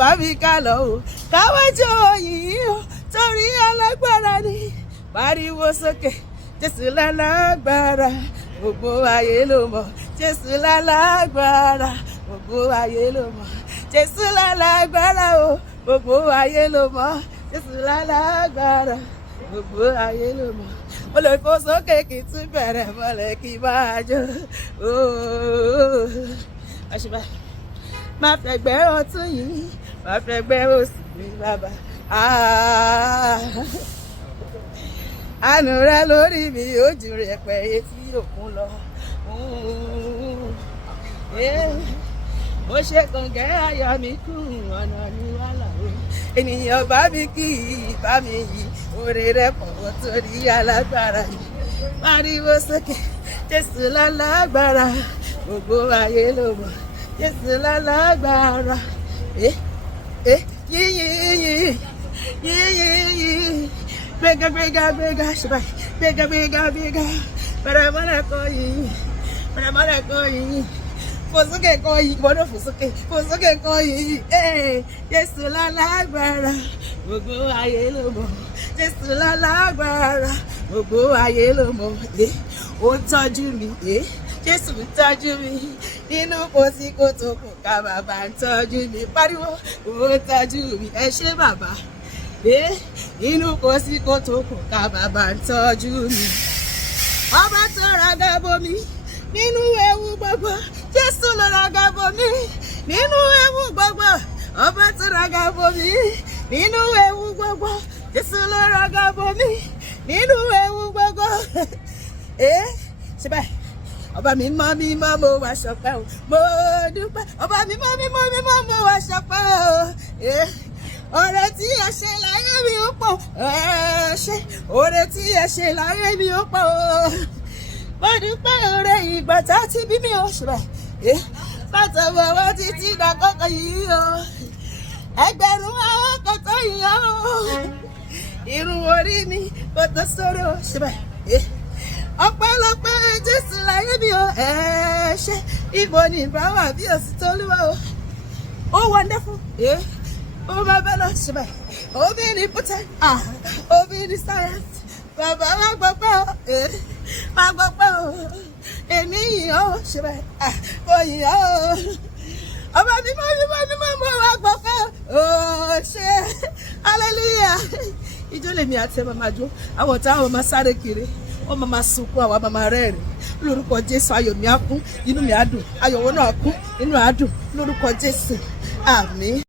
Bàbí ká lọ o, káwájú òyìn o, torí alágbára ni. Pariwo sókè, Jésù lálágbára, gbogbo ayé ló mọ̀. Jésù lálágbára, gbogbo ayé ló mọ̀. Jésù lálágbára o, gbogbo ayé ló mọ̀. Jésù lálágbára, gbogbo ayé ló mọ̀. Mo lè fò sókè kí n tún bẹ̀rẹ̀ mọ́lẹ̀ kí n máa jó. Àṣìbá. Má fẹ̀gbẹ́ ọ̀tún yìí, má fẹ̀gbẹ́ òsì mi bàbá. Àánú rẹ lórí mi ó jù rẹpẹ etí òkun lọ. Mo ṣe kàngẹ́ ayọ̀ mi kún ọ̀nà ní wàhálà. Ènìyàn bá mi kí bá mi yí, oore rẹ pọ̀ torí alágbára yìí. Pariwo sókè, Jésù lálágbára, gbogbo ayé ló mọ̀. Jésù lálágbára, yíyí, gbéga, ṣùgbọ́n gbéga, mọ̀rẹ̀mọ̀rẹ̀ kọ́ yìí, fòsókè kọ́ yìí, gbọ́dọ̀ fòsókè kọ́ yìí, Jésù lálágbára, gbogbo ayé ló mọ̀. Jésù lálágbára, gbogbo ayé ló mọ̀. Ó ń tọ́jú mi, Jésù ń tọ́jú mi, nínú kòsíkòtò kò ká bàbá ń tọ́jú mi. Pariwo, ó ń tọ́jú mi, ẹ ṣé bàbá. Nínú kòsíkòtò kò ká bàbá ń tọ́jú mi. Ọba tó raga bomi nínú ewu gbogbo, Jésù ló raga bomi nínú ewu gbogbo. Ọba tó raga bomi nínú ewu gbogbo, Jésù ló raga bomi nínú ewu gbogbo. Ṣé báyìí? Ọba mi mọ́ mo wá ṣọpẹ́ o, mo dúpẹ́. Ọba mi mọ́ mo wá ṣọpẹ́ o. Oore tí ẹ ṣe láyé mi ó pọ̀, ṣe oore tí ẹ ṣe láyé mi ó pọ̀ o. Mo dúpẹ́ oore ìgbà tá a ti bí mi ò ṣe báyìí. Látọwọ́ wá títí dàkọ́kọ́ yìí o. Ẹgbẹ̀rún àwọn kan tó yàn o. Irun orí mi kò tó sọ̀rọ̀ ṣe báyìí. Ọpẹ́lọpẹ́ Jésù láyé mi o, ṣe ibo ni ìbáwá bí òsì tó lúwa o. Ó wonderful, ó máa bẹ́ lọ ṣe báyìí. Omi ni potent, omi ni science. Bàbá má gbọ́pẹ́ o, má gbọ́pẹ́ o. Èmi yìí ó ṣe báyìí, mo yìí ó. Ọba mi mọ́ mo wá gbọ́pẹ́ o, ṣe hallelujah. Ijó lèmi àti ẹ̀ máa jó, àwọn ọ̀tá àwọn máa sáré kiri. Wọ́n máa sunkún, àwa máa rẹ́rìn. Lórúkọ Jésù ayọ̀ mi á kún, inú mi á dùn. Ayọ̀ wọn náà kún, inú á dùn. Lórúkọ Jésù, àmín.